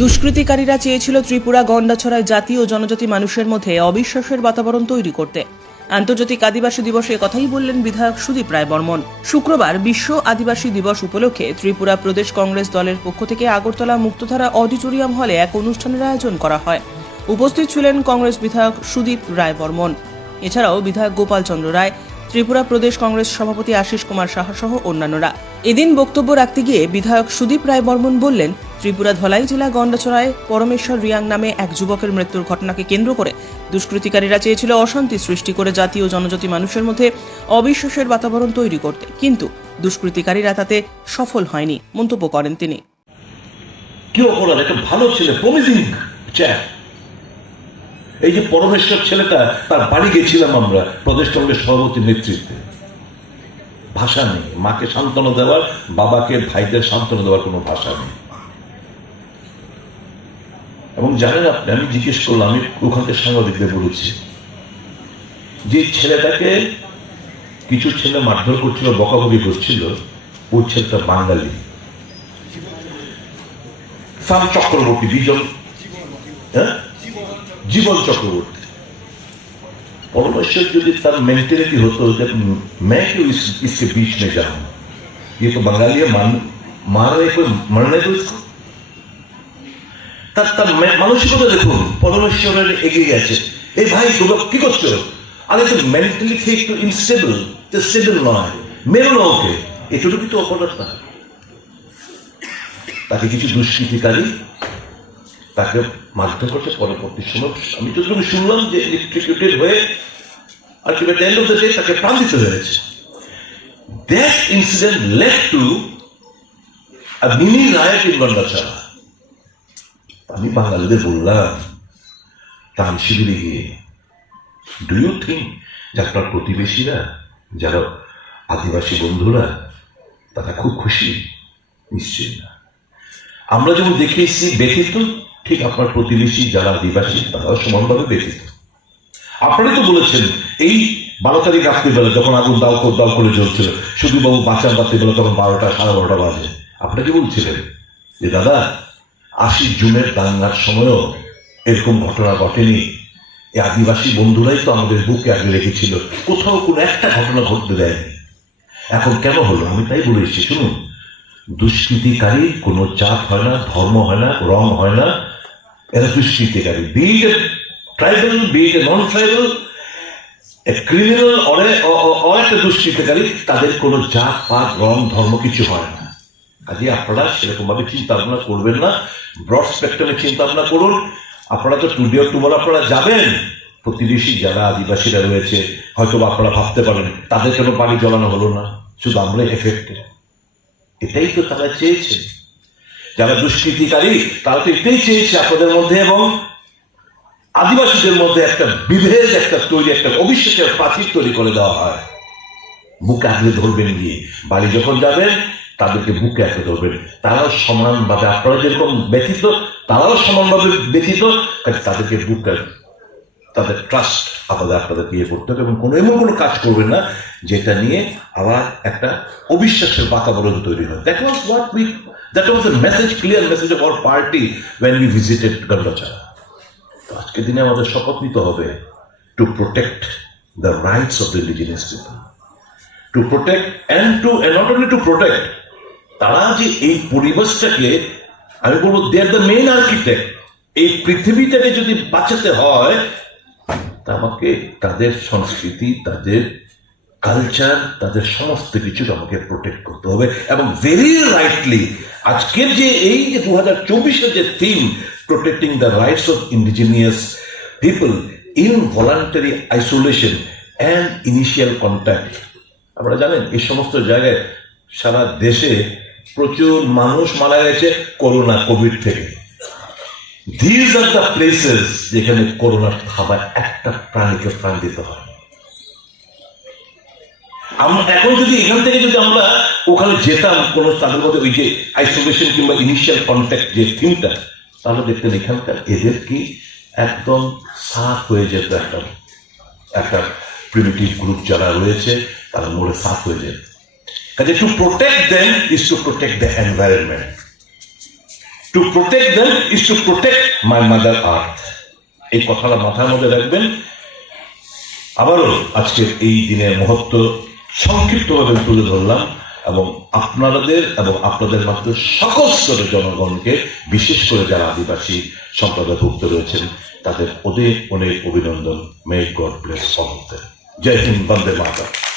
দুষ্কৃতিকারীরা চেয়েছিল ত্রিপুরা গন্ডাছড়ায় জাতি ও জনজাতি মানুষের মধ্যে অবিশ্বাসের বাতাবরণ তৈরি করতে। আন্তর্জাতিক আদিবাসী দিবসে কথাই বললেন বিধায়ক সুদীপ রায় বর্মন। শুক্রবার বিশ্ব আদিবাসী দিবস উপলক্ষে ত্রিপুরা প্রদেশ কংগ্রেস দলের পক্ষ থেকে আগরতলা মুক্তধারা অডিটোরিয়াম হলে এক অনুষ্ঠানের আয়োজন করা হয়। উপস্থিত ছিলেন কংগ্রেস বিধায়ক সুদীপ রায় বর্মন, এছাড়াও বিধায়ক গোপাল চন্দ্র রায়, ত্রিপুরা প্রদেশ কংগ্রেস সভাপতি আশিস কুমার সাহা সহ অন্যান্যরা। এদিন বক্তব্য রাখতে গিয়ে বিধায়ক সুদীপ রায় বর্মন বললেন, ত্রিপুরা ধলাই জেলা গন্ডাছড়ায় পরমেশ্বর রিয়াং নামে এক যুবকের মৃত্যুর ঘটনাকে কেন্দ্র করে দুষ্কৃতিকারীরা চেয়েছিল অশান্তি সৃষ্টি করে জাতি ও জনজাতি মানুষের মধ্যে অবিশ্বাসের বাতাবরণ তৈরি করতে, কিন্তু দুষ্কৃতিকারীরা তাতে সফল হয়নি মন্তব্য করেন তিনি। কি অপরাধ, একটা ভালো ছেলে, প্রমিজিং চ্যাপ। এই যে পরমেশ্বর ছেলেটা, তার বাড়ি গেছিলাম আমরা প্রদেশ কংগ্রেস সভাপতির নেতৃত্বে। ভাষা নেই, মাকে সান্ত্বনা দেওয়ার, বাবাকে ভাইদের সান্ত্বনা দেওয়ার কোনো ভাষা নেই। এবং জানেন আপনি, আমি জিজ্ঞেস করলাম, আমি ওখানকার সাংবাদিকদের বলেছি যে ছেলেটাকে কিছু ছেলে মারধর করছিল, বকাবকি করছিল, ওই ছেলেটা বাঙালি, সাম চক্রবর্তী, জীবন চক্রবর্তী। परमेश्वर যদি তার মেন্টালিটি হতো যে मैं क्यों इसके बीच में जाऊं, ये तो बंगाली है, मार रहे कोई मरने दो इसको। তার মানসিকতা দেখুন, পরমেশ্বরের এগিয়ে গেছে। এই ভাই তোমরা কি করছো? আরে তো মেন্টালি একটু ইনস্টেবল, স্টেবল নয়, মেরো না ওকে। এটুকু তো অপরাধ না। তাকে কিছু দুষ্কৃতিকারী তাকে মারধর করছে। পরবর্তী সময় আমি তো শুনলাম যে ইলেকট্রিকিউটেড হয়ে ultimate end of the day তাকে প্রাণ দিতে হয়েছে। That incident led to a mini riot in Gandacherra. আমি বাঙালিদের বললাম ত্রাণ শিবিরে গিয়ে, ডু ইউ থিঙ্ক যে আপনার প্রতিবেশীরা যারা আদিবাসী বন্ধুরা তারা খুব খুশি? নিশ্চয়ই না। আমরা যেমন দেখেছি ব্যথিত, ঠিক আপনার প্রতিবেশী যারা আদিবাসী তারাও সমানভাবে ব্যথিত। আপনারাই তো বলেছেন এই 12 তারিখ রাত্রিবেলা যখন আগুন দাও করে জ্বলছিল, সুদীপবাবু বাঁচান রাত্রিবেলা তখন 12টা 12:30 বাজে, আপনারা কি বলছিলেন যে দাদা 80 জুনের দাঙ্গার সময়ও এরকম ঘটনা ঘটেনি, এই আদিবাসী বন্ধুরাই তো আমাদের বুকে আগে রেখেছিল, কোথাও কোনো একটা ঘটনা ঘটতে দেয়নি। এখন কেন হলো? আমি তাই বলে এসেছি, শুনুন, দুষ্কৃতিকারী কোনো জাত হয় না, ধর্ম হয় না, রং হয় না, এরা দুষ্কৃতিকারী। বি ইট ট্রাইবাল, বি ইট নন ট্রাইবাল, ক্রিমিনাল একটা দুষ্কৃতিকারী, তাদের কোনো জাত পাত রং ধর্ম কিছু হয় না। কাজে আপনারা সেরকম ভাবে চিন্তা ভাবনা করবেন না, ব্রড স্পেকট্রামে চিন্তা ভাবনা করুন। আপনারা তো টুডে টুমোরো আপনারা যাবেন, প্রতিবেশী যারা আদিবাসীরা রয়েছে হয়তো আপনারা ভাবতে পারেন তাদের কেন বাড়ি জ্বলানো হলো না, শুধু আমরা এফেক্টেড। এটাই তো তারা চেয়েছে, যারা দুষ্কৃতিকারী তারা তো এটাই চেয়েছে আপনাদের মধ্যে এবং আদিবাসীদের মধ্যে একটা বিভেদ, একটা তৈরি, একটা অবিশ্বাসের প্রাচীর তৈরি করে দেওয়া হয়। বুকে আগলে ধরবেন গিয়ে, বাড়ি যখন যাবেন তাদেরকে বুকে আঁকড়ে ধরবেন। তারাও সমানভাবে, আপনারা যেরকম ব্যথিত তারাও সমানভাবে ব্যথিত, তাদেরকে বুকে, তাদের ট্রাস্ট আপনাদেরকে ইয়ে করতে হবে এবং এমন কোনো কাজ করবেন না যেটা নিয়ে আবার একটা অবিশ্বাসের বাতাবরণ তৈরি হয়। That was the message, clear message of our party when we visited Gandacherra. তো আজকের দিনে আমাদের শপথ নিতে হবে to protect the rights of the indigenous people, to protect and not only to protect, তারা যে এই পরিবেশটাকে, আমি বলবো দে আর দ্য মেইন আর্কিটেক্ট। এই পৃথিবীটাকে যদি বাঁচাতে হয় আমাকে তাদের সংস্কৃতি, তাদের কালচার, তাদের সমস্ত কিছু আমাকে প্রোটেক্ট করতে হবে। এবং ভেরি রাইটলি আজকের যে এই যে 2024-এর যে theme, protecting the rights of indigenous people in voluntary isolation and initial contact. আপনারা জানেন এই সমস্ত জায়গায় সারা দেশে প্রচুর মানুষ মারা গেছে করোনা, কোভিড থেকে। These are the places যেখানে করোনার খাবার একটা প্রাণীকে প্রাণ দিতে হয়। এখন যদি এখান থেকে যদি আমরা ওখানে যেতাম কোনো তাদের মধ্যে ওই যে আইসোলেশন কিংবা ইনিশিয়াল কন্ট্যাক্ট যে থিমটা, তাহলে দেখতেন এখানকার এদের কি একদম সাফ হয়ে যেত, একটা প্রিমিটিভ গ্রুপ যারা রয়েছে তারা মোড়ে সাফ হয়ে যেত। কাজে to protect them is to protect the environment, to protect them is to protect my mother earth. এই কথাটা মাথার মধ্যে রাখবেন। আবারও আজকের এই দিনের মহত্ব সংক্ষিপ্তভাবে তুলে ধরলাম এবং আপনাদের এবং আপনাদের মাত্র সকল স্তরের জনগণকে, বিশেষ করে যারা আদিবাসী সম্প্রদায়ভুক্ত রয়েছেন, তাদের অনেক অনেক অভিনন্দন। May God bless all of them. Jai Hind, Vande Mataram.